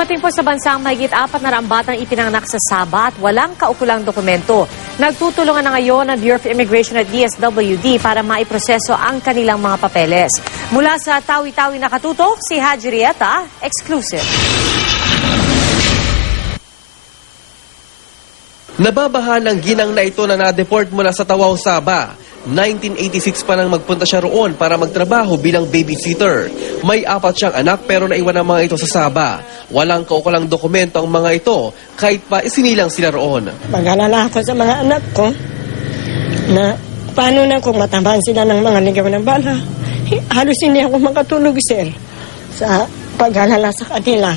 Dumating po sa bansa ang mahigit 400 batang ipinanganak sa Sabah at walang kaukulang dokumento. Nagtutulungan na ngayon ang Bureau of Immigration at DSWD para maiproseso ang kanilang mga papeles. Mula sa Tawi-Tawi nakatutok, si Haji Rieta, exclusive. Nababaha ng ginang na ito na na-deport mula sa Tawau, Sabah. 1986 pa nang magpunta siya roon para magtrabaho bilang babysitter. May 4 siyang anak pero naiwan ang mga ito sa Sabah. Walang kaukulang dokumento ang mga ito kahit pa isinilang sila roon. Mag-alala ako sa mga anak ko na paano na kung matamaan sila ng mga ligaw ng bala. Halos hindi ako makatulog, sir, sa pag-alala sa kanila.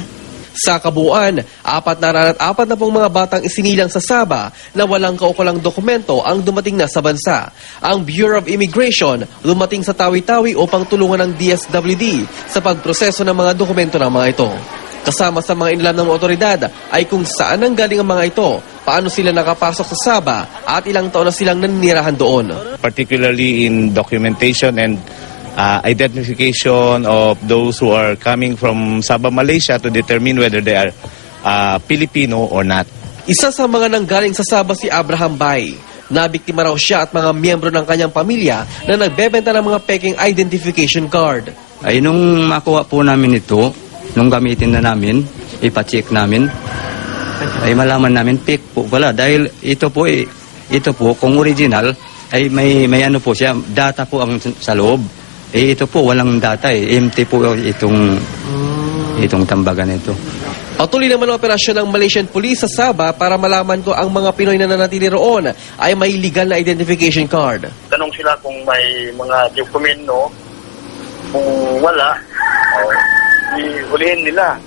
Sa kabuuan, 404 na pong mga batang isinilang sa Sabah na walang kaukulang dokumento ang dumating na sa bansa. Ang Bureau of Immigration dumating sa Tawi-Tawi upang tulungan ng DSWD sa pagproseso ng mga dokumento ng mga ito. Kasama sa mga inilam ng otoridad ay kung saan nanggaling ang mga ito, paano sila nakapasok sa Sabah at ilang taon na silang naninirahan doon. Particularly in documentation and identification of those who are coming from Sabah, Malaysia to determine whether they are Filipino or not. Isa sa mga nanggaling sa Sabah si Abraham Bay. Nabiktima raw siya at mga miyembro ng kanyang pamilya na nagbebenta ng mga peking identification card. Ay nung makuha po namin ito, nung gamitin na namin, ipacheck namin, ay malaman namin fake po pala. Dahil ito po kung original, ay may ano po siya, data po ang sa loob. Ito po, walang data empty po itong tambagan ito. Patuloy naman ang operasyon ng Malaysian Police sa Sabah para malaman ko ang mga Pinoy na nanatili roon ay may legal na identification card. Tanong sila kung may mga dokumento, kung wala, ihulihin nila.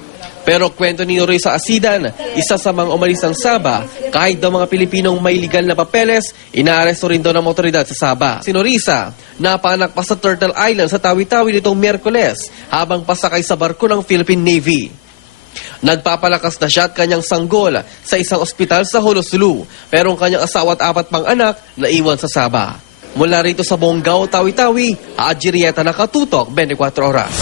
Pero kwento ni Roy sa Asidan, isa sa mga umalis ng Sabah, kahit daw mga Pilipinong may legal na papeles, inaaresto rin daw ng otoridad sa Sabah. Si Norisa, napanak pa sa Turtle Island sa Tawi-Tawi nitong Miyerkules habang pasakay sa barko ng Philippine Navy. Nagpapalakas na siya at kanyang sanggol sa isang ospital sa Honolulu, pero ang kanyang asawa at 4 pang anak naiwan sa Sabah. Mula rito sa Bonggao, Tawi-Tawi, Haji Rieta nakatutok, 24 oras.